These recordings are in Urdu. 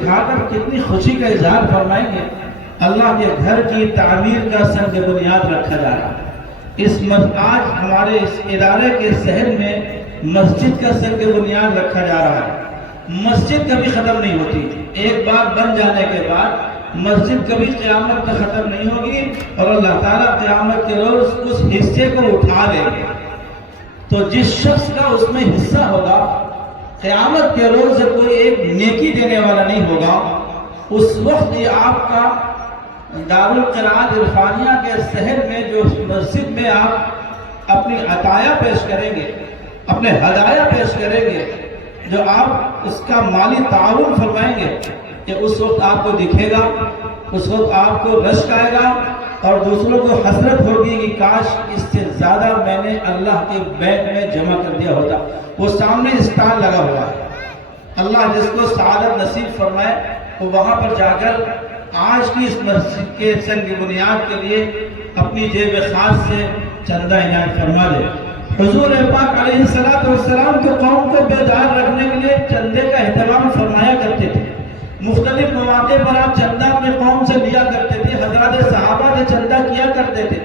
دکھا کر کتنی خوشی کا اظہار فرمائیں گے، اللہ کے گھر کی تعمیر کا سنگ بنیاد رکھا جا رہا ہے۔ آج ہمارے اس ادارے کے شہر میں مسجد کا سنگ بنیاد رکھا جا رہا ہے۔ مسجد کبھی ختم نہیں ہوتی، ایک بار بن جانے کے بعد مسجد کبھی قیامت تک ختم نہیں ہوگی، اور اللہ تعالیٰ قیامت کے روز اس حصے کو اٹھا لیں گے۔ تو جس شخص کا اس میں حصہ ہوگا، قیامت کے روز سے کوئی ایک نیکی دینے والا نہیں ہوگا، اس وقت یہ آپ کا دارالقراءت عرفانیہ کے شہر میں جو مسجد میں آپ اپنی عطایا پیش کریں گے، اپنے ہدایہ پیش کریں گے، جو آپ اس کا مالی تعاون فرمائیں گے، کہ اس وقت آپ کو دکھے گا، اس وقت آپ کو رشک آئے گا، اور دوسروں کو حسرت ہوگی کہ کاش اس سے زیادہ میں نے اللہ کے بیت میں جمع کر دیا ہوتا۔ وہ سامنے اسٹال لگا ہوا ہے، اللہ جس کو سعادت نصیب فرمائے وہ وہاں پر جا کر آج کی اس مسجد کے سنگ بنیاد کے لیے اپنی جیب خاص سے چندہ عنایت فرما دے۔ حضور پاک علیہ السلام تو قوم کو بیدار رکھنے کے لیے چندے کا اہتمام فرمایا کرتے تھے۔ مختلف مواقع پر آپ چندہ اپنے قوم سے لیا کرتے تھے، حضرات صحابہ سے چندہ کیا کرتے تھے۔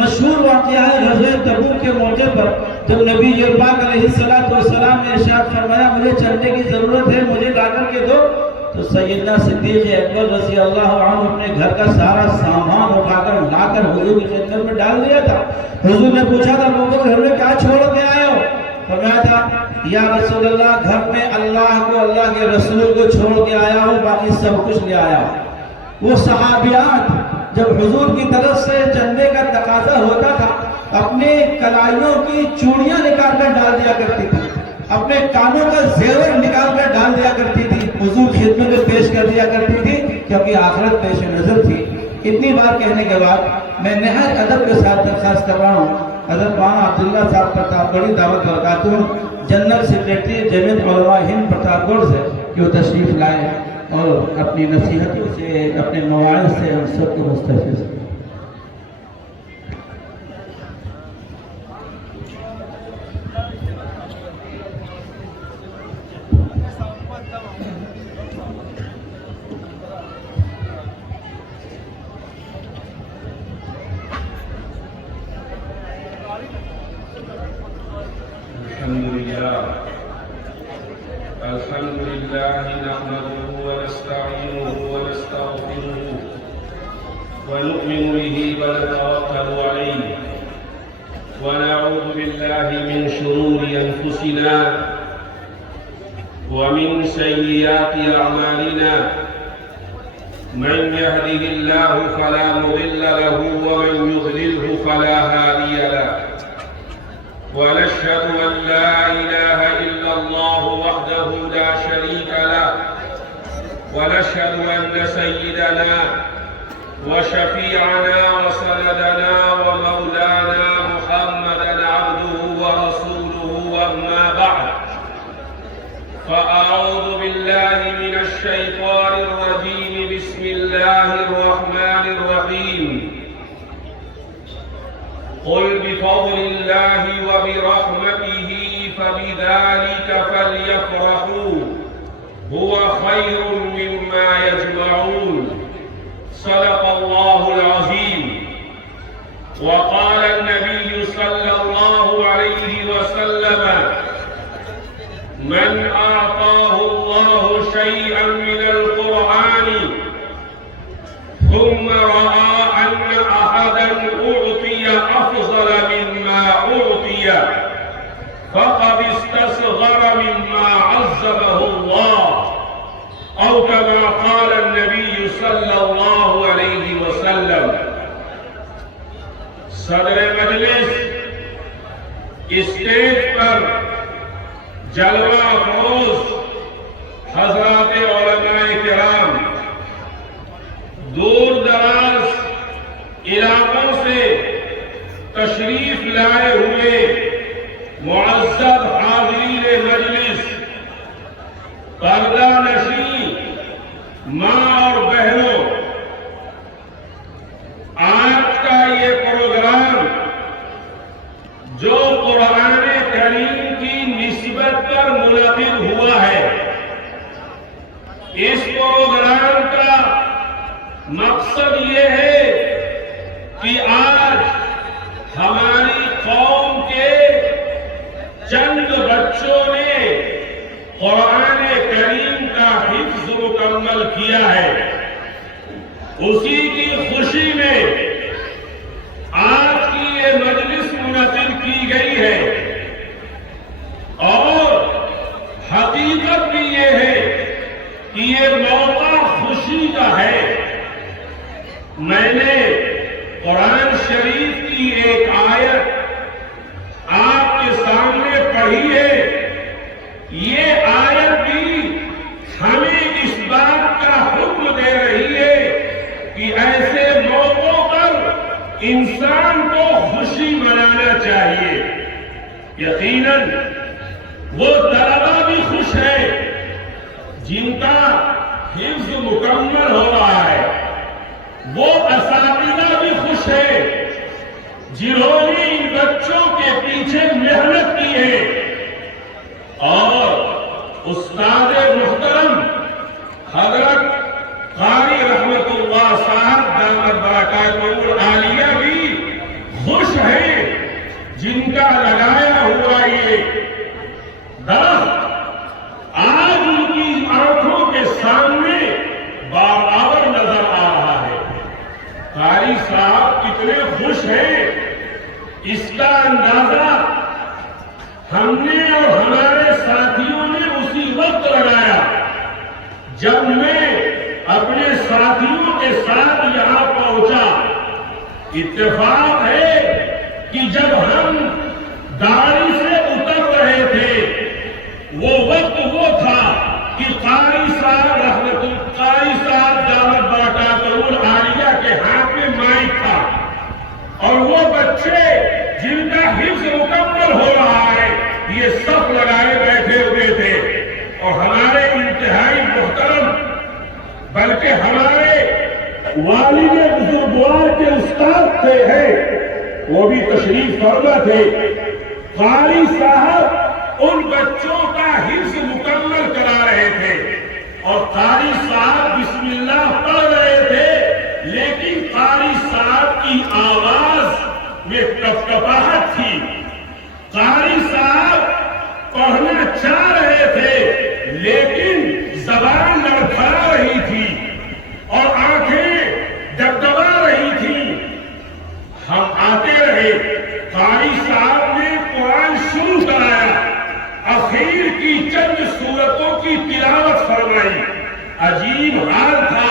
مشہور واقعہ ہے غزوہ تبوک کے موقع پر تو نبی پاک علیہ السلام نے ارشاد فرمایا مجھے چندے کی ضرورت ہے، مجھے لا کر کے دو۔ تو سیدنا صدیق اکبر رضی اللہ عنہ اپنے گھر کا سارا سامان اٹھا کر لا کر حضور کی خدمت میں ڈال دیا تھا۔ حضور نے پوچھا تھا لوگوں گھر میں کیا چھوڑ کے آئے ہو؟ فرمایا تھا یا رسول اللہ گھر میں اللہ کو، اللہ کے رسول کو چھوڑ کے آیا ہوں، باقی سب کچھ لے آیا ہوں۔ وہ صحابیات جب حضور کی طرف سے چندے کا تقاضا ہوتا تھا اپنے کلائیوں کی چوڑیاں نکال کر ڈال دیا کرتی تھی، اپنے کانوں کا زیور نکال کر ڈال دیا کرتی تھی، حضور خدمت میں پیش کر دیا کرتی تھی، کیونکہ آخرت پیش نظر تھی۔ اتنی بار کہنے کے بعد میں نہایت ادب کے ساتھ درخواست کر رہا ہوں حضرت مولانا عبداللہ صاحب پرتاپ گڑھی دعوت برکاتہ جنرل سیکریٹری جمعیت علماء ہند پرتاپ گڑھ سے کہ وہ تشریف لائے اور اپنی نصیحتوں سے، اپنے مواعظ سے ہم سب کو مستفید کریں۔ الحمد لله نحمده ونستعينه ونستغفره ونؤمن به ونتوكل عليه ونعوذ بالله من شرور أنفسنا ومن سيئات أعمالنا من يهده الله فلا مضل له ومن يضلله فلا هادي له ونشهد أن لا إله إلا الله وحده لا شريك له ونشهد أن سيدنا وشفيعنا وسندنا ومولانا محمدا عبده ورسوله أما بعد فأعوذ بالله من الشيطان الرجيم بسم الله الرحمن الرحيم قل بفضل الله وبرحمته فبذلك فليفرحوا هو خير مما يجمعون صدق الله العظيم وقال النبي صلى الله عليه وسلم من أعطاه الله شيئا من القرآن ثم رأى أن أحدا أعطي أفضل مما أعطي فقد استصغر مما عذبه الله أو كما قال النبي صلى الله عليه وسلم۔ صدر مجلس اسٹیج پر جلوہ افروز حضرات علماء کرام، دور دراز علاقوں سے تشریف لائے ہوئے معزز حاضرین مجلس، پردہ نشین ماں اور بہنوں، آج کا یہ پروگرام جو قرآن کریم کی نسبت پر منعقد ہوا ہے، اس پروگرام یقیناً وہ طلبہ بھی خوش ہے جن کا حفظ مکمل ہو رہا ہے، وہ اساتذہ بھی خوش ہے جنہوں نے ان بچوں کے پیچھے محنت کی ہے، اور استاد محترم حضرت قاری رحمت اللہ صاحب دامت برکاتہ العالیہ بھی خوش ہیں جن کا لگایا ہوا یہ درخت آج ان کی آنکھوں کے سامنے برابر نظر آ رہا ہے۔ قاری صاحب کتنے خوش ہیں اس کا اندازہ ہم نے اور ہمارے ساتھیوں نے اسی وقت لگایا جب میں اپنے ساتھیوں کے ساتھ یہاں پہنچا۔ اتفاق ہے کہ جب ہم گاڑی سے اتر رہے تھے وہ وقت وہ تھا کہ قاری صاحب دامت برکاتہ العالیہ کے ہاتھ میں مائک تھا، اور وہ بچے جن کا حفظ مکمل ہو رہا ہے یہ صف لگائے بیٹھے ہوئے تھے، اور ہمارے انتہائی محترم بلکہ ہمارے والد بزرگوار کے استاد تھے وہ بھی تشریف فرما تھے۔ قاری صاحب ان بچوں کا حفظ مکمل کرا رہے تھے، اور قاری صاحب بسم اللہ پڑھ رہے تھے، لیکن قاری صاحب کی آواز میں کپکپاہٹ تھی۔ قاری صاحب پڑھنا چاہ رہے تھے لیکن زبان لڑکھڑا رہی تھی اور آنکھیں ڈگڈگا رہی تھی۔ ہم آتے رہے، قاری صاحب نے قرآن شروع کرایا، اخیر کی چند سورتوں کی تلاوت فرمائی۔ عجیب حال تھا،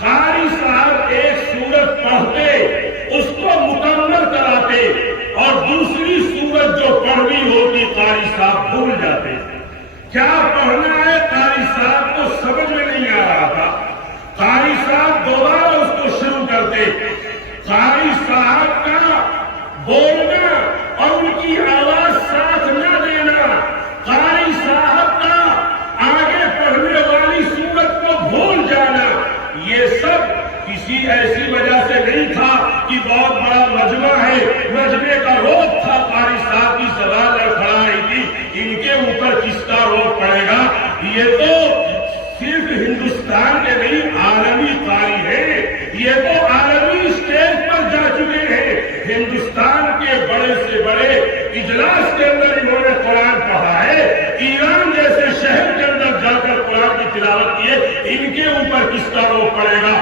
قاری صاحب ایک سورت پڑھتے اس کو مکمل کراتے اور دوسری سورت جو پڑھنی ہوتی قاری صاحب بھول جاتے۔ کیا پڑھنا ہے قاری صاحب کو سمجھ میں نہیں آ رہا تھا۔ قاری صاحب دوبارہ اس کو شروع کرتے۔ قاری صاحب کا بولنا اور ان کی آواز ساتھ نہ دینا، قاری صاحب کا آگے پڑھنے والی سورت کو بھول جانا، یہ سب کسی ایسی وجہ سے نہیں تھا کہ بہت بڑا مجمع ہے، مجمع کا روپ تھا، قاری صاحب کی زبان لڑکھڑا رہی تھی، ان کے اوپر کس کا روپ پڑے گا۔ یہ تو صرف ہندوستان کے نہیں عالمی قاری ہے، یہ تو عالمی اسٹیج پر جا چکے ہیں۔ ہندوستان کے بڑے سے بڑے اجلاس کے اندر انہوں نے قرآن پڑھا ہے، ایران جیسے شہر کے اندر جا کر قرآن کی تلاوت کی ہے، ان کے اوپر کس کا روپ پڑے گا۔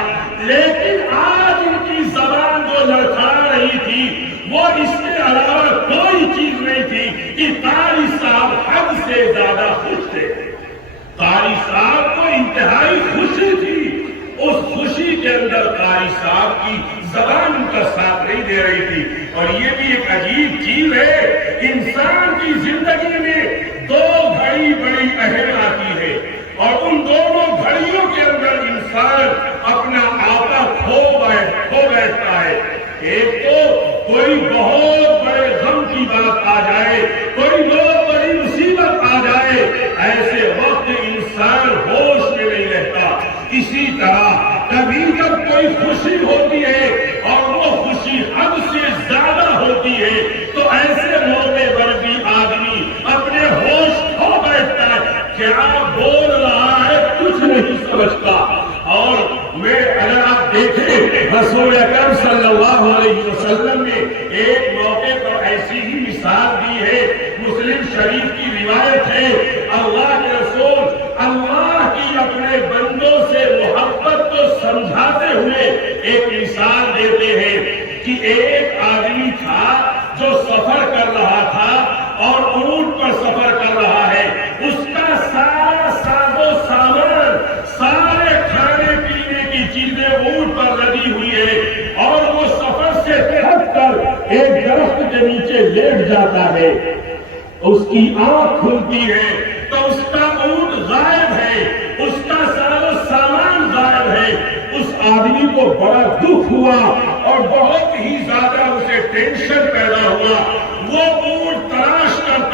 لیکن آج ان کی زبان جو لڑکھڑا رہی تھی وہ اس کے علاوہ کوئی چیز نہیں تھی کہ قاری صاحب حد سے زیادہ خوش تھے۔ قاری صاحب کو انتہائی خوشی تھی، اس خوشی کے اندر قاری صاحب کی زبان ان کا ساتھ نہیں دے رہی تھی۔ اور یہ بھی ایک عجیب چیز ہے، انسان کی زندگی میں دو گھڑی بڑی اہم آتی ہے، اور ان دونوں گھڑیوں کے اندر انسان اپنا آپا کھو بیٹھتا ہے۔ ایک تو کوئی بہت بڑے غم کی بات آ جائے، کوئی بہت بڑی مصیبت آ جائے، ایسے وقت انسان ہوش میں نہیں رہتا۔ اسی طرح کبھی جب کوئی خوشی ہوتی ہے اور وہ خوشی حد سے زیادہ ہوتی ہے تو ایسے موقع پر بھی آدمی اپنے ہوش کھو بیٹھتا ہے، کیا بول رہا ہے کچھ نہیں سمجھتا۔ اور اگر آپ دیکھیں رسول اکرم صلی اللہ علیہ وسلم نے ایک موقع پر ایسی ہی مثال دی ہے، مسلم شریف کی روایت ہے، اللہ کے رسول اللہ کی اپنے بندوں سے محبت کو سمجھاتے ہوئے ایک مثال دیتے ہیں کہ ایک آدمی تھا جو سفر کر رہا تھا اور اونٹ پر سفر کر رہا ہے، اس کا سارا ساز و سامان، سارے کھانے پینے کی چیزیں اونٹ پر لگی ہوئی ہے، اور وہ سفر سے تھک کر ایک درخت کے نیچے لیٹ جاتا ہے۔ اس کی آنکھ کھلتی ہے تو اس کا اونٹ غائب ہے، اس کا ساز و سامان غائب ہے۔ اس آدمی کو بڑا دکھ ہوا اور بہت ہی زیادہ اسے ٹینشن پیدا ہوا۔ وہ اونٹ تلاش کرتا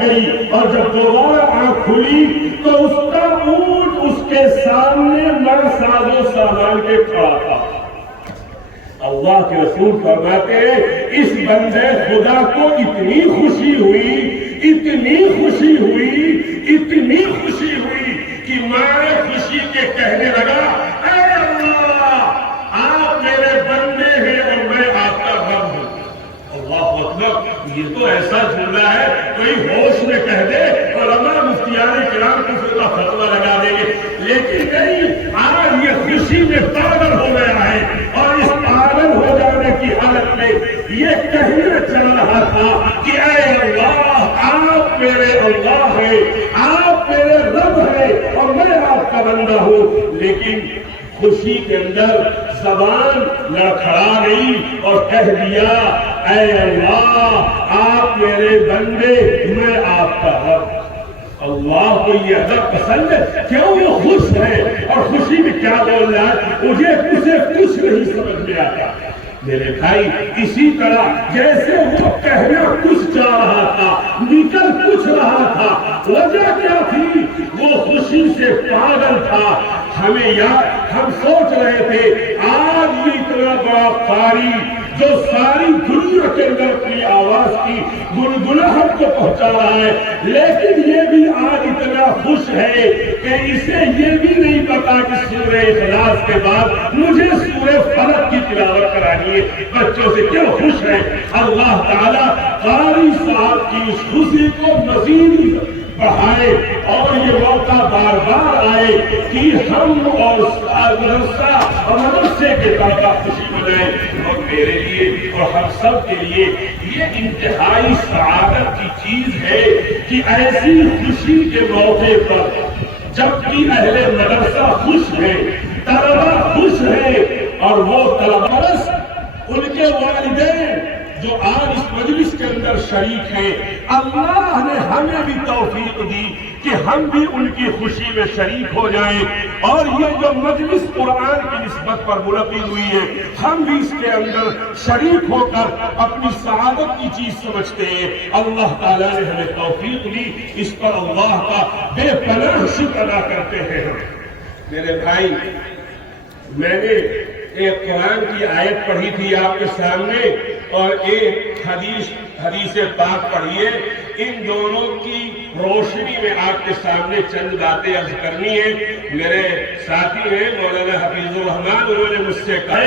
گئی اور جب دوبارہ آنکھ کھلی تو اس کا اونٹ اس کے سامنے مر ساز و سامان کے کھڑا تھا۔ اللہ کے رسول فرماتے ہیں اس بندے خدا کو اتنی خوشی ہوئی، اتنی خوشی ہوئی، اتنی خوشی ہوئی کہ مارے خوشی کے کہنے لگا اے اللہ آپ میرے بندے ہیں اور میں آپ کا رب ہوں۔ اللہ اکبر، یہ تو ایسا جملہ ہے کوئی ہوش میں کہہ دے علماء مفتیان کرام کفر کا فتویٰ لگا دیں گے، لیکن نہیں، آج یہ خوشی میں پاگل ہو گیا ہے اور اس پاگل ہو جانے کی حالت میں یہ کہنا چل رہا تھا کہ اے اللہ آپ میرے اللہ ہیں، آپ میرے رب ہیں اور میں آپ کا بندہ ہوں، لیکن خوشی کے اندر زبان لڑکھڑا نہیں اور کہہ دیا اے اللہ آپ میرے بندے میں آپ کا رب۔ اللہ کو یہ ادب پسند ہے، کیوں وہ خوش ہے اور خوشی میں کیا بول رہا ہے مجھے اسے کچھ نہیں سمجھ میں آتا۔ میرے بھائی اسی طرح جیسے وہ کہنا کچھ چاہ رہا تھا، نکل کچھ رہا تھا، وجہ کیا تھی؟ وہ خوشی سے پاگل تھا۔ ہمیں یاد، ہم سوچ رہے تھے آج بھی اتنا بڑا قاری جو ساری دنیا کے اندر اپنی آواز کی گنگناہٹ کو پہنچا رہا ہے، لیکن یہ بھی آج اتنا خوش ہے کہ اسے یہ بھی نہیں پتا کہ سورہ اخلاص کے بعد مجھے سورہ فلق کی تلاوت کرانی ہے۔ بچوں سے کیوں خوش ہے؟ اللہ تعالیٰ قاری صاحب کی اس خوشی کو مزید بڑھائے اور یہ موقع بار بار آئے کہ ہم اور مدرسہ اور مدرسے کے طرف خوشی منائیں، اور میرے لیے اور ہم سب کے لیے یہ انتہائی سعادت کی چیز ہے کہ ایسی خوشی کے موقع پر جبکہ اہل مدرسہ خوش ہیں، طلبہ خوش ہیں، اور وہ طلبہ ان کے والدین جو آج اس مجلس کے اندر شریک ہیں، اللہ نے ہمیں بھی توفیق دی کہ ہم بھی ان کی خوشی میں شریک ہو جائیں، اور یہ جو مجلس قرآن کی نسبت پر منعقد ہوئی ہے ہم بھی اس کے اندر شریک ہو کر اپنی سعادت کی چیز سمجھتے ہیں۔ اللہ تعالیٰ نے ہمیں توفیق دی، اس پر اللہ کا بے پناہ شکر ادا کرتے ہیں۔ میرے بھائی، میں نے ایک قرآن کی آیت پڑھی تھی آپ کے سامنے اور ایک حدیث پاک پڑھی ہے، ان دونوں کی روشنی میں آپ کے سامنے چند باتیں عرض کرنی ہے۔ میرے ساتھی ہیں مولانا حفیظ الرحمان، انہوں نے مجھ سے کہا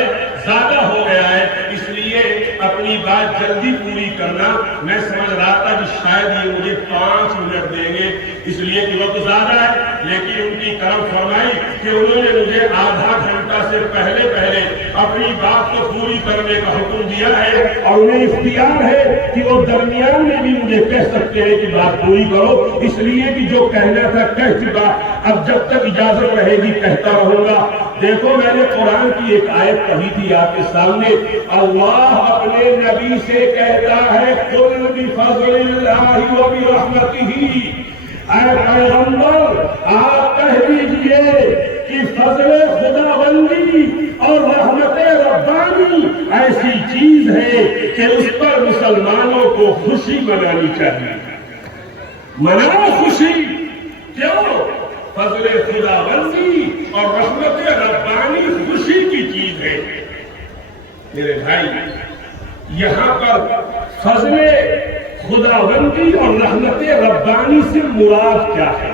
زیادہ ہو گیا ہے اس لیے اپنی بات جلدی پوری کرنا۔ میں سمجھ رہا تھا کہ شاید یہ مجھے 5 منٹ دیں گے اس لیے کہ وقت زیادہ ہے، لیکن ان کی کرم فرمائی کہ انہوں نے مجھے آدھا گھنٹہ سے پہلے اپنی بات کو پوری کرنے کا حکم دیا ہے، اور انہیں اختیار ہے کہ وہ درمیان میں بھی مجھے کہہ سکتے ہیں کہ بات پوری کرو، اس لیے کہ جو کہنا تھا کہہ چکا، اب جب تک اجازت رہے گی کہتا رہوں گا۔ دیکھو میں نے قرآن کی ایک آیت پڑھی تھی آپ کے سامنے، اللہ اپنے نبی سے کہتا ہے قل بفضل اللہ وبرحمتہ، اے پیغمبر آپ کہہ دیجئے کہ فضل خداوندی اور رحمت ربانی ایسی چیز ہے کہ اس پر مسلمانوں کو خوشی منانی چاہیے۔ مناؤ خوشی، کیوں؟ فضل خداوندی اور رحمت ربانی خوشی کی چیز ہے۔ میرے بھائی، یہاں پر فضل خداوندی اور رحمت ربانی سے مراد کیا ہے؟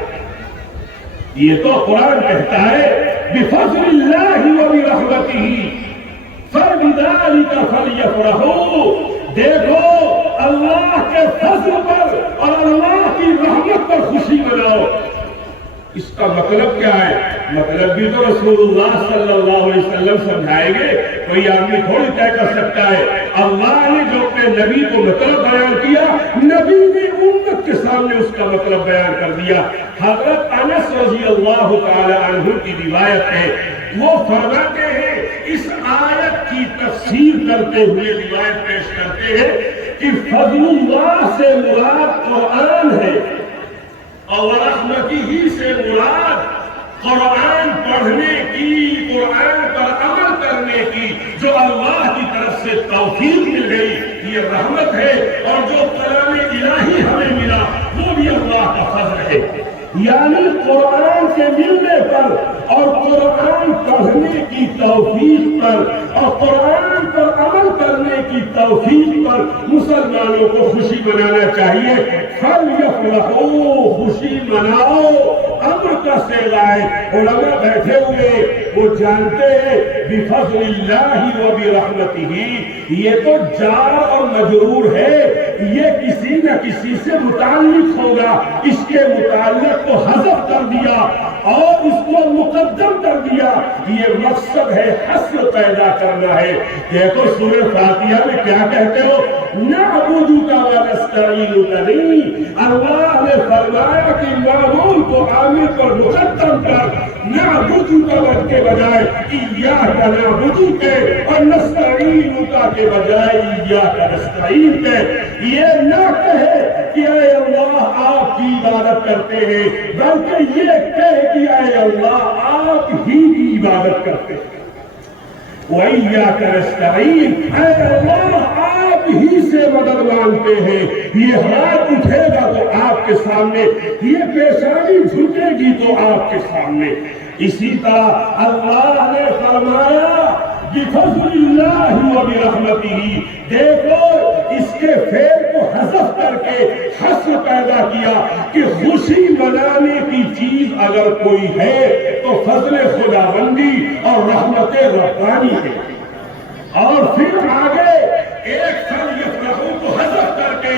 یہ تو قرآن کہتا ہے بفضل اللہ وبرحمتہ فبذلک فلیفرحوا۔ دیکھو اللہ کے فضل پر اور اللہ کی رحمت پر خوشی مناؤ۔ اس کا مطلب کیا ہے؟ مطلب بھی تو رسول اللہ صلی اللہ علیہ وسلم سمجھائیں گے، کوئی آدمی تھوڑی طے کر سکتا ہے۔ اللہ نے جو اپنے نبی کو مطلب بیان کیا، نبی نے امت کے سامنے اس کا مطلب بیان کر دیا۔ حضرت انس رضی اللہ تعالی عنہ کی روایت ہے، وہ فرماتے ہیں اس آیت کی تفسیر کرتے ہوئے روایت پیش کرتے ہیں کہ فضل اللہ سے مراد قرآن ہے، اور رحمتہ ہی سے مراد قرآن پڑھنے کی، قرآن پر عمل کرنے کی جو اللہ کی طرف سے توفیق مل گئی، یہ رحمت ہے۔ اور جو کلام الہی ہمیں ملا وہ یعنی قرآن کے ملنے پر اور قرآن پڑھنے کی توفیق پر اور قرآن پر عمل کرنے کی توفیق پر مسلمانوں کو خوشی منانا چاہیے۔ فَلْيَفْرَحُوا، خوشی مناؤ، امر کا سیلائے۔ علماء بیٹھے ہوئے وہ جانتے ہیں بِفَضْلِ اللَّهِ وَبِرَحْمَتِهِ، یہ تو جار اور مجرور ہے، یہ کسی نہ کسی سے متعلق ہوگا، اس کے متعلق کو حذف کر دیا اور اس کو مقدم کر دیا۔ یہ مقصد ہے حسر پیدا کرنا ہے۔ دیکھو سورہ فاتحہ میں کیا کہتے ہو؟ نعبدک ونستعینک، نہیں، اللہ نے فرمایا کہ معمول کو عامل پر مقدم کر، نعبدک کے بجائے ایاک نعبد کے اور نستعینک کے بجائے ایاک نستعین کے۔ یہ نہ کہے کہ اے اللہ آپ کی عبادت کرتے ہیں، بلکہ یہ کہے کہ اے اللہ آپ ہی کی عبادت کرتے ہیں۔ وَإِيَّاكَ نَسْتَعِينُ، اے اللہ آپ ہی سے مدد مانگتے ہیں۔ یہ ہاتھ اٹھے گا تو آپ کے سامنے، یہ پیشانی جھکے گی تو آپ کے سامنے۔ اسی طرح اللہ نے فرمایا بِفَضْلِ اللَّهِ وَبِرَحْمَتِهِ، دیکھو اس کے فعل کو حذف کر کے حسر پیدا کیا کہ خوشی منانے کی چیز اگر کوئی ہے تو فضل خداوندی اور رحمت ربانی ہے۔ اور پھر آگے ایک فَلْيَفْرَحُوا کو حذف کر کے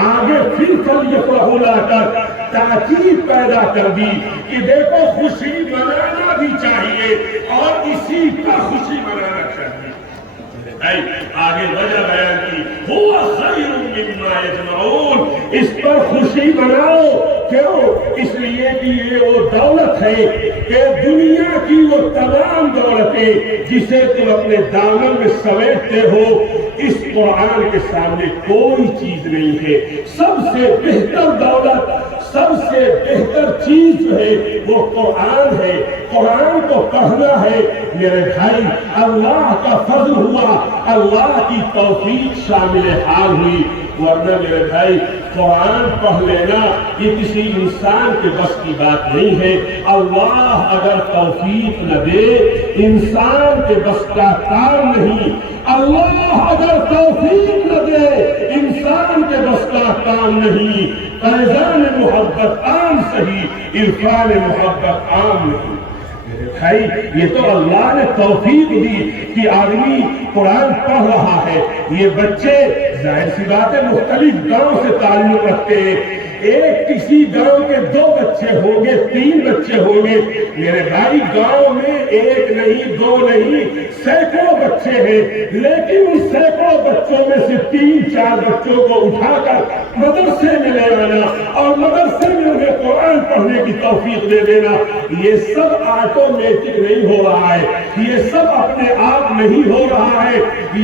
آگے پھر فَلْيَفْرَحُوا لا کر تاکید پیدا کر دی کہ دیکھو خوشی منانا بھی چاہیے اور اسی کا خوشی منانا چاہیے۔ آگے وجہ بیان کی، هُوَ خَيْرٌ مِّمَّا يَجْمَعُونَ، اس پر خوشی مناؤ۔ کیوں؟ اس لیے کہ یہ وہ دولت ہے کہ دنیا کی وہ تمام دولتیں جسے تم اپنے دامن میں سمیٹتے ہو، اس قرآن کے سامنے کوئی چیز نہیں ہے۔ سب سے بہتر دولت، سب سے بہتر چیز جو ہے وہ قرآن ہے۔ قرآن کو پڑھنا ہے میرے بھائی، اللہ کا فضل ہوا، اللہ کی توفیق شامل حال ہوئی، ورنہ میرے بھائی قرآن پڑھ لینا یہ کسی انسان کے بس کی بات نہیں ہے۔ اللہ اگر توفیق نہ دے انسان کے بس کا کام نہیں، اللہ اگر توفیق نہ دے انسان کے بس کا کام نہیں۔ فیضان محبت عام صحیح، عرفان محبت عام نہیں۔ بھائی یہ تو اللہ نے توفیق دی کہ آدمی قرآن پڑھ رہا ہے۔ یہ بچے ظاہر سی بات ہے مختلف گاؤں سے تعلق رکھتے ہیں، ایک کسی گاؤں کے 2 بچے ہوں گے، 3 بچے ہوں گے، میرے بھائی گاؤں میں 1 نہیں 2 نہیں سینکڑوں بچے ہیں، لیکن ان سینکڑوں بچوں میں سے 3-4 بچوں کو اٹھا کر مدرسے میں لے آنا اور مدرسے میں انہیں قرآن پڑھنے کی توفیق دے دینا، یہ سب آٹومیٹک نہیں ہو رہا ہے، یہ سب اپنے آپ نہیں ہو رہا ہے،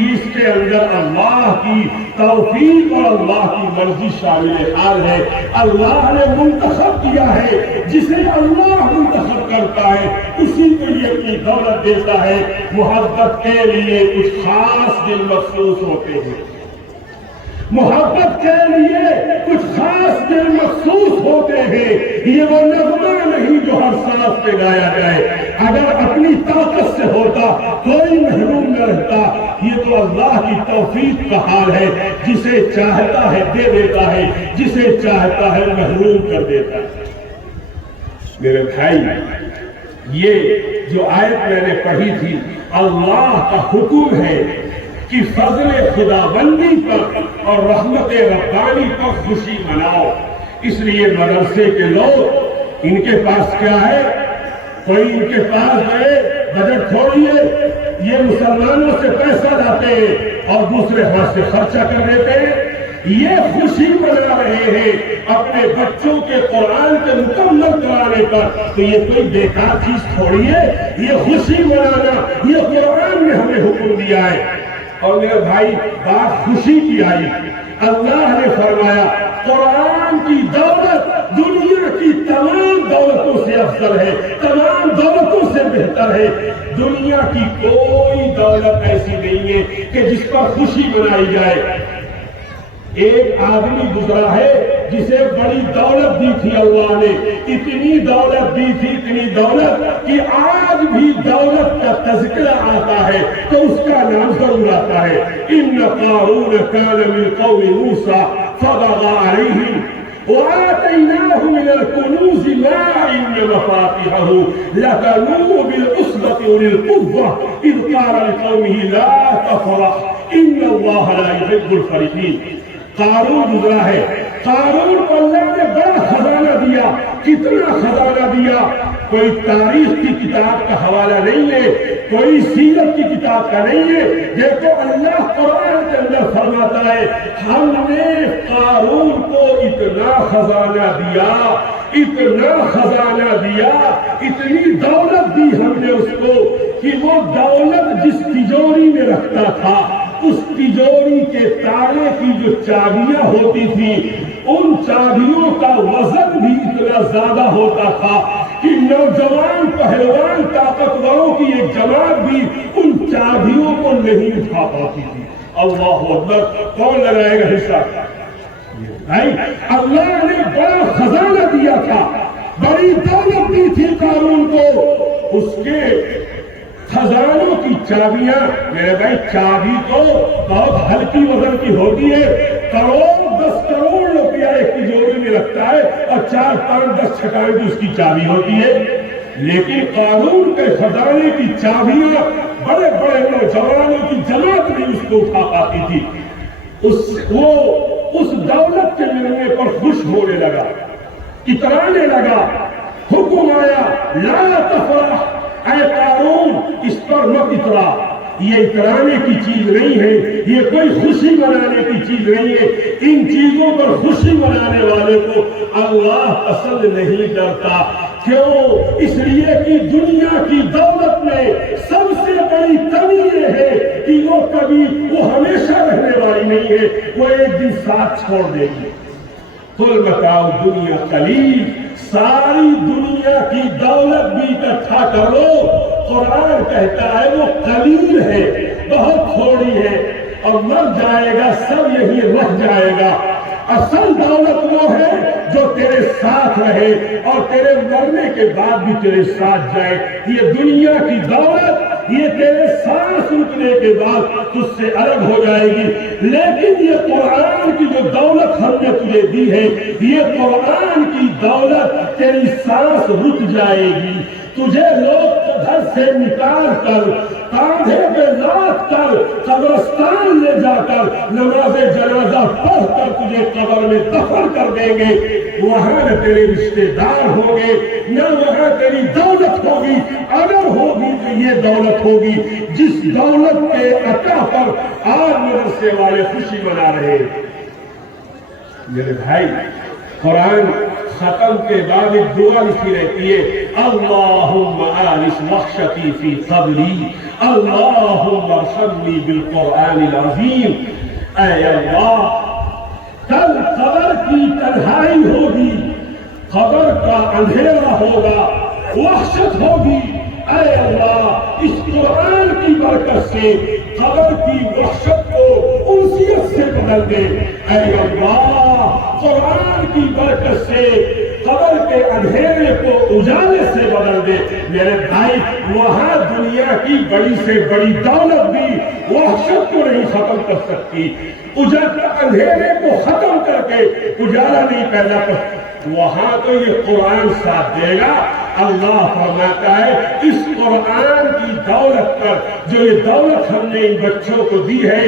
اس کے اندر اللہ کی توفیق اور اللہ کی مرضی شامل حال ہے۔ اللہ نے منتخب کیا ہے، جسے اللہ منتخب کرتا ہے اسی کے لیے اپنی دولت دیتا ہے۔ محبت کے لیے کچھ خاص دل مخصوص ہوتے ہیں، محبت کے لیے کچھ خاص دل مخصوص ہوتے ہیں، یہ وہ نغمہ نہیں جو ہر سانس پہ گایا جائے۔ اگر اپنی طاقت سے ہوتا کوئی محروم نہ رہتا، یہ تو اللہ کی توفیق کا حال ہے، جسے چاہتا ہے دے دیتا ہے، جسے چاہتا ہے محروم کر دیتا ہے۔ میرے بھائی یہ جو آیت میں نے پڑھی تھی، اللہ کا حکم ہے کہ فضل خداوندی پر اور رحمت ربانی پر خوشی مناؤ۔ اس لیے مدرسے کے لوگ ان کے پاس کیا ہے، کوئی ان کے پاس گئے بجٹ چھوڑیے، یہ مسلمانوں سے پیسہ لاتے ہیں اور دوسرے ہاتھ سے خرچہ کر دیتے ہیں، یہ خوشی منا رہے ہیں اپنے بچوں کے قرآن کے مکمل کرانے پر، تو یہ کوئی بیکار چیز تھوڑی ہے، یہ خوشی منانا یہ قرآن نے ہمیں حکم دیا ہے۔ اور میرے بھائی بات خوشی کی آئی، اللہ نے فرمایا قرآن کی دولت دنیا کی تمام دولتوں سے افضل ہے، تمام دولتوں سے بہتر ہے۔ دنیا کی کوئی دولت ایسی نہیں ہے کہ جس پر خوشی منائی جائے۔ ایک آدمی گزرا ہے جسے بڑی دولت دی تھی اللہ نے، اتنی دولت دی تھی، اتنی دولت کہ آج بھی دولت کا تذکرہ آتا ہے تو اس کا نام ضرور آتا ہے۔ ان قارون کان من قوم موسیٰ فبغى علیہم وآتیناہ من الکنوز ما ان مفاتحہ لتنوء بالعصبۃ اولي القوة اذ قال لقومه لا تفرح ان اللہ لا يحب الفرحین۔ قارون گزرا ہے، قارون کو اللہ نے بڑا خزانہ دیا۔ کتنا خزانہ دیا؟ کوئی تاریخ کی کتاب کا حوالہ نہیں ہے، کوئی سیرت کی کتاب کا نہیں ہے۔ دیکھو اللہ قرآن کے اندر فرماتا ہے ہم نے قارون کو اتنا خزانہ دیا، اتنا خزانہ دیا، اتنی دولت دی ہم نے اس کو کہ وہ دولت جس تجوری میں رکھتا تھا اس تجوری کے تالے کی جو چابیاں ہوتی تھی ان چابیوں کا وزن بھی اتنا زیادہ ہوتا تھا کہ نوجوان پہلوان طاقتوروں کی ایک جماعت بھی ان چابیوں کو نہیں اٹھا پاتی تھی۔ اللہ اکبر! کون لگائے گا حصہ؟ بھائی اللہ نے بڑا خزانہ دیا تھا، بڑی دولت دی تھی قارون کو، اس کے خزانوں کی چابیاں، میرے بھائی چابی تو بہت ہلکی وزن کی ہوتی ہے، کروڑ 10 کروڑ روپیہ ایک تجوری میں رکھتا ہے اور 4 5 10 چھٹائیں بھی اس کی چابی ہوتی ہے، لیکن قارون کے خزانے کی چابیاں بڑے بڑے نوجوانوں کی جماعت بھی اس کو اٹھا پاتی تھی۔ وہ اس دولت کے ملنے پر خوش ہونے لگا، اترانے لگا، حکم آیا لا تفرح، اے قارون اس پر مت اترا، یہ اترانے کی چیز نہیں ہے، یہ کوئی خوشی منانے کی چیز نہیں ہے، ان چیزوں پر خوشی منانے والے کو اللہ پسند نہیں کرتا۔ کیوں؟ اس لیے کہ دنیا کی دولت میں سب سے بڑی کمی یہ ہے کہ وہ ہمیشہ رہنے والی نہیں ہے، وہ ایک دن ساتھ چھوڑ دے گی۔ قل متاع الدنیا قلیل، ساری دنیا کی دولت بھی اکٹھا کر لو، قرآن کہتا ہے وہ قلیل ہے، بہت تھوڑی ہے، اور مر جائے گا سب یہی رہ جائے گا۔ اصل دولت وہ ہے جو تیرے ساتھ رہے اور تیرے مرنے کے بعد بھی تیرے ساتھ جائے۔ یہ دنیا کی دولت یہ تیرے سانس رکنے کے بعد تجھ سے الگ ہو جائے گی، لیکن یہ قرآن کی جو دولت ہم نے تجھے دی ہے، یہ قرآن کی دولت تیری سانس رک جائے گی۔ تجھے لوگ گھر سے نکال کر کاندھے پہ لاد کر قبرستان لے جا کر نماز جنازہ پڑھ کر تجھے قبر میں دفن کر دیں گے، وہاں نہ تیرے رشتے دار ہوں گے نہ وہاں تیری دولت ہوگی، اگر ہوگی تو یہ دولت ہوگی جس دولت کے عطا پر آج مدرسے والے خوشی منا رہے ہیں۔ میرے بھائی قرآن ختم کے بعد ایک دعا لکھی رہتی ہے، اللہم آنس وحشتی فی قبری، اللہم ارحمنی بالقرآن العظیم۔ اے اللہ کل قبر کی تنہائی ہوگی، قبر کا اندھیرا ہوگا، وحشت ہوگی، اے اللہ اس قرآن کی برکت سے قبر کی وحشت کو انسیت سے بدل دے۔ اے اللہ قرآن کی برکت سے قبر کے اندھیرے کو اجالے سے بدل دے۔ میرے بھائی وہاں دنیا کی بڑی سے بڑی دولت بھی وحشت کو نہیں ختم کر سکتی، اندھیرے کو ختم کر کے اجالا نہیں پیدا کر سکتی۔ وہاں تو یہ قرآن ساتھ دے گا۔ اللہ فرماتا ہے اس قرآن کی دولت پر، جو یہ دولت ہم نے ان بچوں کو دی ہے،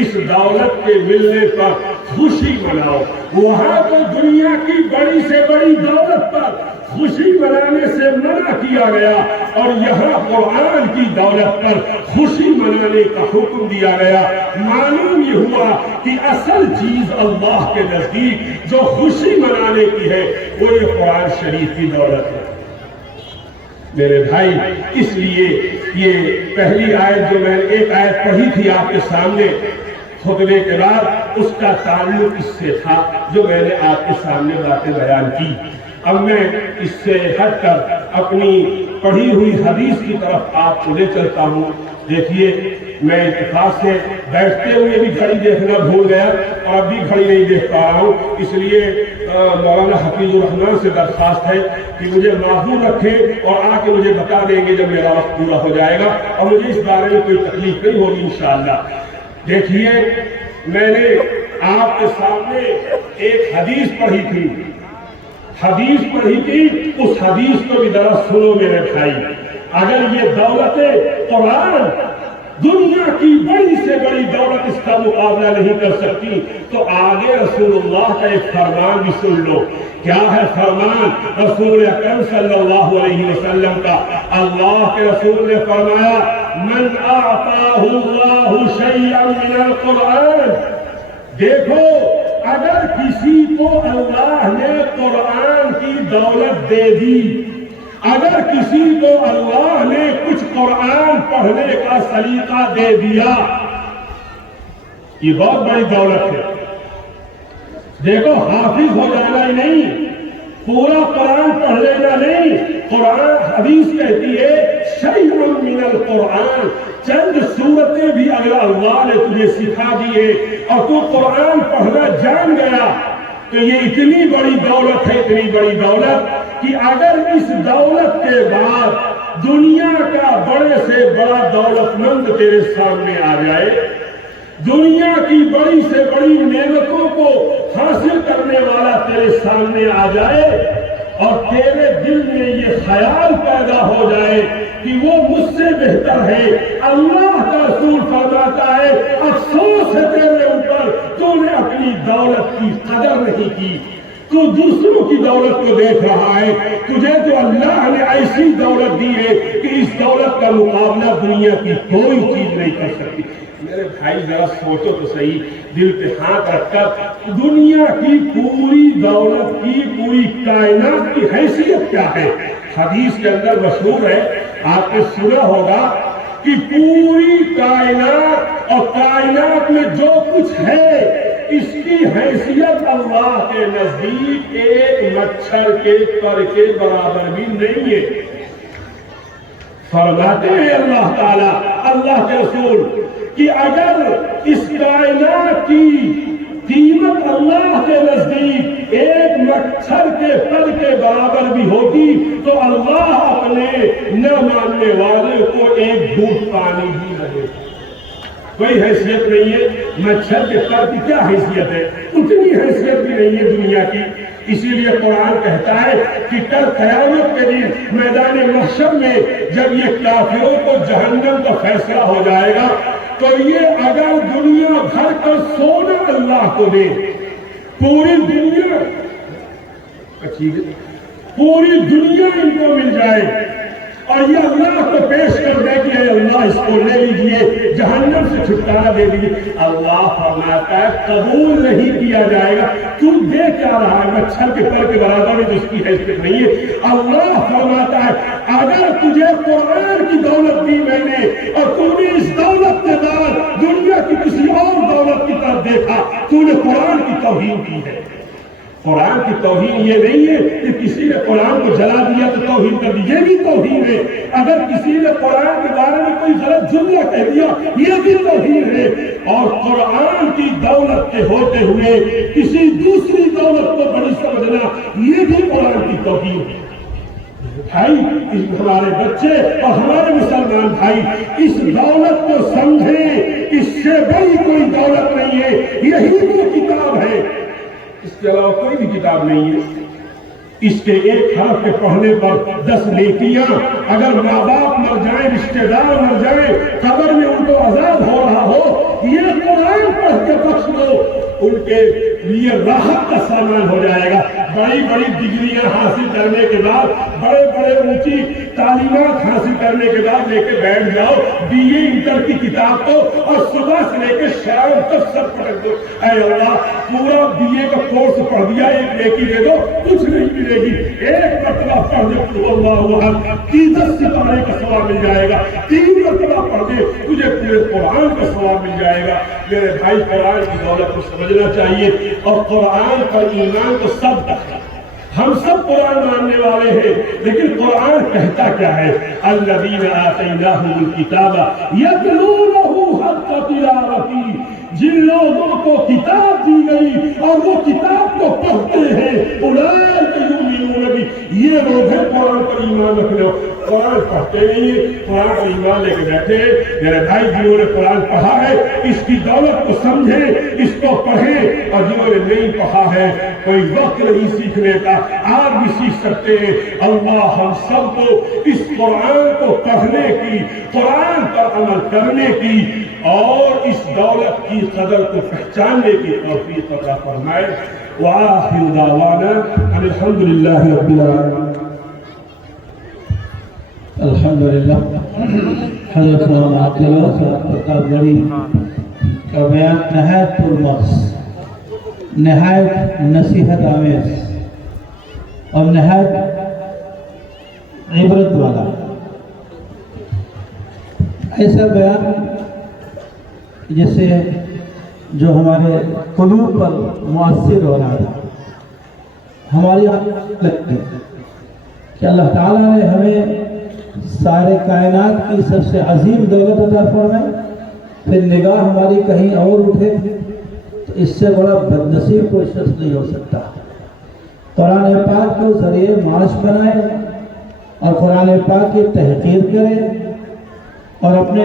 اس دولت کے ملنے پر خوشی مناؤ۔ وہاں تو دنیا کی بڑی سے بڑی دولت پر خوشی منانے سے منع کیا گیا، اور یہاں قرآن کی دولت پر خوشی منانے کا حکم دیا گیا۔ معلوم یہ ہوا کہ اصل چیز اللہ کے نزدیک جو خوشی منانے کی ہے وہ یہ قرآن شریف کی دولت ہے۔ میرے بھائی اس لیے یہ پہلی آیت جو میں نے ایک آیت پڑھی تھی آپ کے سامنے خطبے کے بعد، اس کا تعلق اس سے تھا جو میں نے آپ کے سامنے باتیں بیان کی۔ اب میں اس سے ہٹ کر اپنی پڑھی ہوئی حدیث کی طرف آپ کو لے چلتا ہوں۔ دیکھیے میں اتفاق سے بیٹھتے ہوئے بھی گھڑی دیکھنا بھول گیا اور اب بھی گھڑی نہیں دیکھ پا رہا ہوں، اس لیے مولانا حفیظ الرحمان سے درخواست ہے کہ مجھے معذور رکھیں اور آ کے مجھے بتا دیں گے جب میرا وقت پورا ہو جائے گا، اور مجھے اس بارے میں کوئی تکلیف نہیں ہوگی انشاءاللہ۔ دیکھیے، میں نے آپ کے سامنے ایک حدیث پڑھی تھی، اس حدیث کو بھی ذرا سنو میرے بھائی۔ اگر یہ دولت قرآن دنیا کی بڑی سے بڑی دولت اس کا مقابلہ نہیں کر سکتی، تو آگے رسول اللہ کا ایک فرمان بھی سن لو۔ کیا ہے فرمان رسول اکرم صلی اللہ علیہ وسلم کا؟ اللہ کے رسول نے فرمایا، من اعطاہ اللہ شیئا من القرآن، دیکھو اگر کسی کو اللہ نے قرآن کی دولت دے دی، اگر کسی کو اللہ نے کچھ قرآن پڑھنے کا سلیقہ دے دیا، یہ بہت بڑی دولت ہے۔ دیکھو، حافظ ہو جانا ہی نہیں، پورا قرآن پڑھ لینا نہیں، قرآن حدیث کہتی ہے شیء من القرآن، چند سورتیں بھی اگر اللہ نے تجھے سکھا دیے اور تو قرآن پڑھنا جان گیا، تو یہ اتنی بڑی دولت ہے، اتنی بڑی دولت کہ اگر اس دولت کے بعد دنیا کا بڑے سے بڑا دولت مند تیرے سامنے آ جائے، دنیا کی بڑی سے بڑی نعمتوں کو حاصل کرنے والا تیرے سامنے آ جائے اور تیرے دل میں یہ خیال پیدا ہو جائے کہ وہ مجھ سے بہتر ہے، اللہ کا رسول فرماتا ہے افسوس ہے تیرے اوپر، تو نے اپنی دولت کی قدر نہیں کی، تو دوسروں کی دولت کو دیکھ رہا ہے، تجھے تو اللہ نے ایسی دولت دی ہے کہ اس دولت کا مقابلہ دنیا کی کوئی چیز نہیں کر سکتی۔ میرے بھائی ذرا سوچو تو صحیح، دل پہ ہاتھ رکھ کر، دنیا کی پوری دولت کی، پوری کائنات کی حیثیت کیا ہے؟ حدیث کے اندر مشہور ہے، آپ نے سنا ہوگا کہ پوری کائنات اور کائنات میں جو کچھ ہے اس کی حیثیت اللہ کے نزدیک ایک مچھر کے پر کے برابر بھی نہیں ہے۔ فرماتے ہیں اللہ تعالیٰ، اللہ کے رسول، کہ اگر اس کائنات کی قیمت اللہ کے نزدیک ایک مچھر کے پر کے برابر بھی ہوگی تو اللہ اپنے نہ ماننے والے کو ایک گھونٹ پانی بھی نہ دے۔ کوئی حیثیت نہیں ہے، مچھر کے پر کی کیا حیثیت ہے؟ اتنی حیثیت بھی نہیں ہے دنیا کی۔ اسی لیے قرآن کہتا ہے کہ کل قیامت کے دن میدان محشر میں جب یہ کافروں کو جہنم کا فیصلہ ہو جائے گا تو یہ اگر دنیا بھر کا سونا اللہ کو دے، پوری دنیا ان کو مل جائے اور یہ اللہ کو پیش کر دے کہ اے اللہ اس کو لے لیجئے، جہنم سے چھٹکارا دے دیجئے، اللہ فرماتا ہے قبول نہیں کیا جائے گا۔ تو دے کیا رہا ہے؟ مچھر کے پر کے برابر میں جس کی حیثیت نہیں ہے۔ اللہ فرماتا ہے اگر تجھے قرآن کی دولت دی میں نے اور تو نے اس دولت کے بعد دنیا کی کسی اور دولت کی طرف دیکھا، تو نے قرآن کی توہین کی ہے۔ قرآن کی توہین یہ نہیں ہے کہ کسی نے قرآن کو جلا دیا تو توہین کر دی، یہ بھی توہین ہے۔ اگر کسی نے قرآن کے بارے میں کوئی غلط جملہ کہہ دیا، یہ بھی توہین ہے۔ اور قرآن کی دولت کے ہوتے ہوئے کسی دوسری دولت کو بڑی سمجھنا، یہ بھی قرآن کی توہین ہے۔ بھائی، ہمارے بچے اور ہمارے مسلمان بھائی اس دولت کو سمجھیں، اس سے بڑی کوئی دولت نہیں ہے، یہی وہ کتاب ہے، اس کے علاوہ کوئی بھی کتاب نہیں ہے۔ اس کے ایک حرف کے پڑھنے پر 10 نیکیاں، اگر ماں باپ مر جائیں، رشتہ دار مر جائیں، قبر میں ان کو عذاب ہو رہا ہو، یہ قرآن پڑھ کے بخش دو، ان کے لیے راحت کا سامان ہو جائے گا۔ بڑی بڑی ڈگریاں حاصل کرنے کے بعد، بڑے بڑے اونچی تعلیمات حاصل کرنے کے بعد لے کے بیٹھ جاؤ BA انٹر کی کتاب کو اور صبح سے لے کے شام تک سب پڑھ دو، اے اللہ پورا BA کا کورس پڑھ دیا، ایک نیکی دے دو، کچھ نہیں ملے گی۔ ایک مرتبہ پڑھ دے قل اللہ احد، 10 ستارے کا ثواب مل جائے گا۔ 3 مرتبہ پڑھ دے، تجھے پورے قرآن کا ثواب مل جائے گا۔ میرے بھائی، قرآن کی دولت کو سمجھنا چاہیے اور قرآن پر ایمان کو سب تک ہم سب قرآن ماننے والے ہیں، لیکن قرآن کہتا کیا ہے؟ الذین آتیناہم الکتاب یتلونہ حق تلاوتہ، جن لوگوں کو کتاب دی گئی اور وہ کتاب کو پڑھتے ہیں، اولئک یؤمنون بہ، یہ لوگ ہیں قرآن پر ایمان رکھنے والے۔ قرآن پڑھتے نہیں ہیں، قرآن پر ایمان لے کے بیٹھے، میرے بھائی جنہوں نے قرآن پڑھا ہے اس کی دولت کو سمجھیں، اس کو پڑھیں، اور جنہوں نے نہیں پڑھا ہے کوئی وقت نہیں سیکھنے کا، آپ بھی سیکھ سکتے ہیں۔ اللہ ہم سب کو اس قرآن کو پڑھنے کی، قرآن پر عمل کرنے کی اور اس دولت کی قدر کو پہچاننے کی توفیق عطا فرمائے۔ وآخر دعوانا ان الحمد للہ رب العالمین۔ الحمدللہ حضرت مولانا عبداللہ صاحب پرتاپ گڑھی کا بیان نہایت پرمغز، نہایت نصیحت آمیز اور نہایت عبرت والا، ایسا بیان جسے جو ہمارے قلوب پر مؤثر ہو رہا تھا۔ ہماری آنکھ لگتی کہ اللہ تعالیٰ نے ہمیں سارے کائنات کی سب سے عظیم دولت عطا فرمائی، پھر نگاہ ہماری کہیں اور اٹھے تو اس سے بڑا بدنصیب کوئی شخص نہیں ہو سکتا۔ قرآن پاک کو ذریعے معاش بنائے اور قرآن پاک کی تحقیر کرے اور اپنے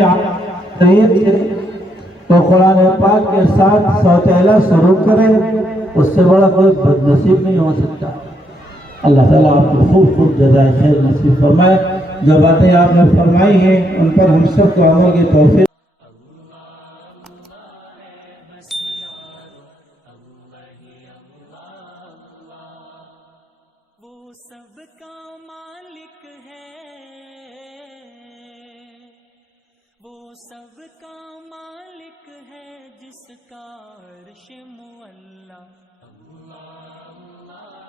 طریق سے تو قرآن پاک کے ساتھ سوتیلا سلوک کرے، اس سے بڑا کوئی بدنصیب نہیں ہو سکتا۔ اللہ تعالیٰ آپ کو خوب خوب جزائے خیر نصیب فرمائے۔ جو باتیں آپ نے فرمائی ہیں ان پر ہم سب کو عمل کی توفیق۔ وہ سب کا مالک ہے، وہ سب کا مالک ہے، جس کا عرش معلیٰ۔ اللہ اللہ